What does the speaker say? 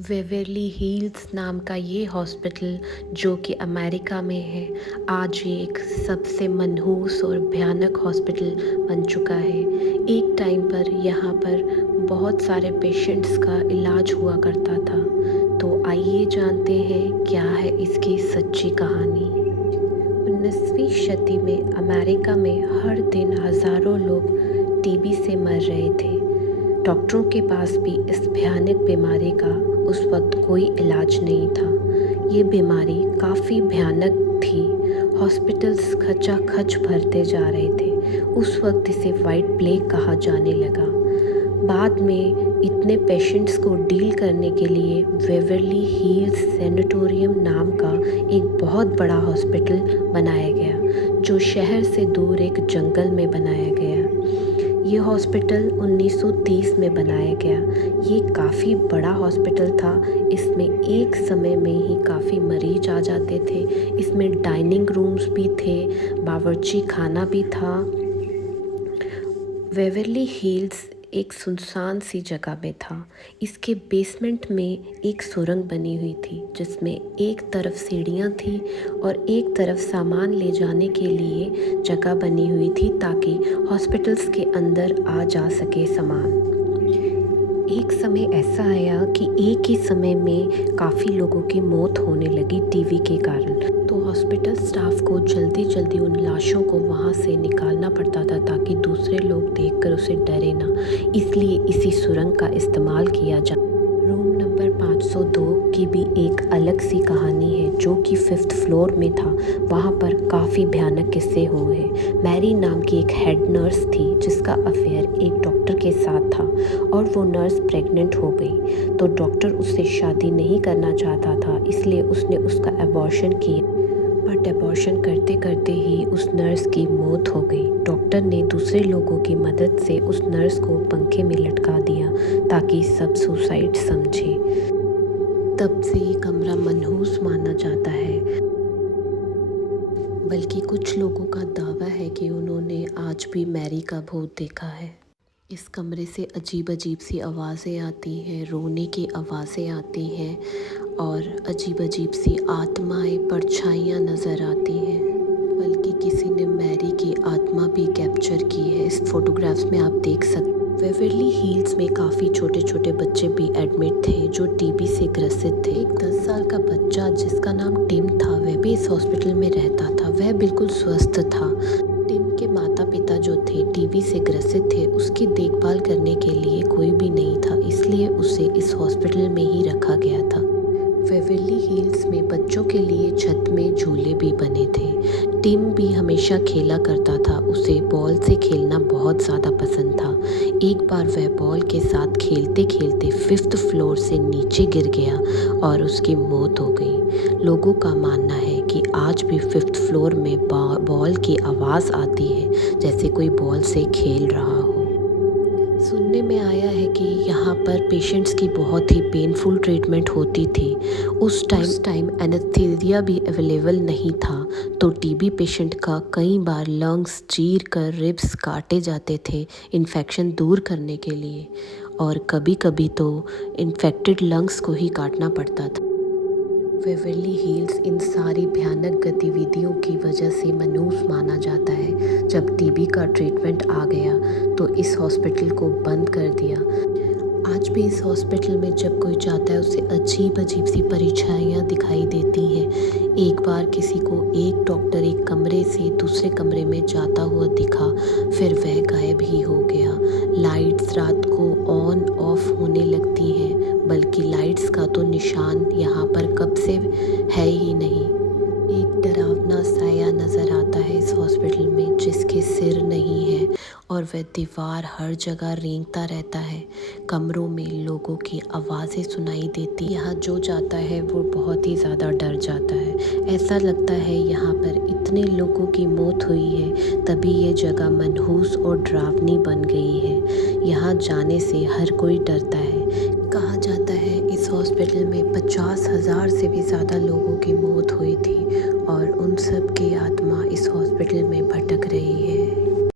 Waverly hills नाम का ये हॉस्पिटल जो कि अमेरिका में है, आज ये एक सबसे मनहूस और भयानक हॉस्पिटल बन चुका है। एक टाइम पर यहाँ पर बहुत सारे पेशेंट्स का इलाज हुआ करता था। तो आइए जानते हैं क्या है इसकी सच्ची कहानी। 19वीं शती में अमेरिका में हर दिन हज़ारों लोग टीबी से मर रहे थे। डॉक्टरों के पास भी इस भयानक बीमारी का उस वक्त कोई इलाज नहीं था। ये बीमारी काफ़ी भयानक थी। हॉस्पिटल्स खचाखच भरते जा रहे थे। उस वक्त इसे वाइट प्लेग कहा जाने लगा। बाद में इतने पेशेंट्स को डील करने के लिए वेवरली हिल्स सैनिटोरियम नाम का एक बहुत बड़ा हॉस्पिटल बनाया गया, जो शहर से दूर एक जंगल में बनाया गया। ये हॉस्पिटल 1930 में बनाया गया। ये काफ़ी बड़ा हॉस्पिटल था। इसमें एक समय में ही काफ़ी मरीज आ जाते थे। इसमें डाइनिंग रूम्स भी थे, बावर्ची खाना भी था। वेवरली हिल्स एक सुनसान सी जगह में था। इसके बेसमेंट में एक सुरंग बनी हुई थी, जिसमें एक तरफ सीढ़ियाँ थी और एक तरफ सामान ले जाने के लिए जगह बनी हुई थी, ताकि हॉस्पिटल्स के अंदर आ जा सके सामान। एक समय ऐसा आया कि एक ही समय में काफ़ी लोगों की मौत होने लगी टीबी के कारण। तो हॉस्पिटल स्टाफ को जल्दी जल्दी उन लाशों को वहाँ से निकालना पड़ता था, ताकि दूसरे लोग देखकर उसे डरे ना। इसलिए इसी सुरंग का इस्तेमाल किया जा। रूम नंबर 502 की भी एक अलग सी कहानी है, जो कि 5th फ्लोर में था। वहाँ पर काफ़ी भयानक किस्से हुए हैं। मैरी नाम की एक हेड नर्स थी, जिसका अफेयर एक डॉक्टर के साथ था और वो नर्स प्रेग्नेंट हो गई। तो डॉक्टर उससे शादी नहीं करना चाहता था, इसलिए उसने उसका अबॉर्शन किया। बट अबॉर्शन करते करते ही उस नर्स की मौत हो गई। डॉक्टर ने दूसरे लोगों की मदद से उस नर्स को पंखे में लटका दिया, ताकि सब सुसाइड समझे। तब से ये कमरा मनहूस माना जाता है। बल्कि कुछ लोगों का दावा है कि उन्होंने आज भी मैरी का भूत देखा है। इस कमरे से अजीब अजीब सी आवाज़ें आती हैं, रोने की आवाज़ें आती हैं और अजीब अजीब सी आत्माएं, परछाइयाँ नज़र आती हैं। बल्कि किसी ने मैरी की आत्मा भी कैप्चर की है। इस फोटोग्राफ्स में आप देख सकते। वेवरली हिल्स में काफ़ी छोटे छोटे बच्चे भी एडमिट थे, जो टीबी से ग्रसित थे। एक 10 साल का बच्चा जिसका नाम टिम था, वह भी इस हॉस्पिटल में रहता था। वह बिल्कुल स्वस्थ था। टिम के माता पिता जो थे टीबी से ग्रसित थे, उसकी देखभाल करने के लिए कोई भी नहीं था, इसलिए उसे इस हॉस्पिटल में ही रखा गया था। वेवरली हिल्स में बच्चों के लिए छत में झूले भी बने थे। टिम भी हमेशा खेला करता था। उसे बॉल से खेलना बहुत ज़्यादा पसंद था। एक बार वह बॉल के साथ खेलते खेलते 5th फ्लोर से नीचे गिर गया और उसकी मौत हो गई। लोगों का मानना है कि आज भी 5th फ्लोर में बॉल की आवाज़ आती है, जैसे कोई बॉल से खेल रहा हो। सुनने में आया है कि यहाँ पर पेशेंट्स की बहुत ही पेनफुल ट्रीटमेंट होती थी। उस टाइम एनेस्थीसिया भी अवेलेबल नहीं था, तो टीबी पेशेंट का कई बार लंग्स चीर कर रिब्स काटे जाते थे इन्फेक्शन दूर करने के लिए, और कभी कभी तो इन्फेक्टेड लंग्स को ही काटना पड़ता था। वेवरली हिल्स इन सारी भयानक गतिविधियों की वजह से मनहूस माना जाता है। जब टीबी का ट्रीटमेंट आ गया तो इस हॉस्पिटल को बंद कर दिया। आज भी इस हॉस्पिटल में जब कोई जाता है, उसे अजीब अजीब सी परछाइयाँ दिखाई देती हैं। एक बार किसी को एक डॉक्टर एक कमरे से दूसरे कमरे में जाता हुआ दिखा, फिर वह गायब ही हो गया। लाइट्स रात को ऑन ऑफ होने लगती हैं, बल्कि लाइट्स का तो निशान यहाँ पर कब से है ही नहीं। एक डरावना साया नज़र आता है इस हॉस्पिटल में, जिसके सिर नहीं है और वह दीवार हर जगह रेंगता रहता है। कमरों में लोगों की आवाज़ें सुनाई देती। यहाँ जो जाता है वो बहुत ही ज़्यादा डर जाता है। ऐसा लगता है यहाँ पर इतने लोगों की मौत हुई है, तभी ये जगह मनहूस और डरावनी बन गई है। यहाँ जाने से हर कोई डरता है। कहा जाता है इस हॉस्पिटल में 50,000 से भी ज़्यादा लोगों की मौत हुई थी और उन सब की आत्मा इस हॉस्पिटल में भटक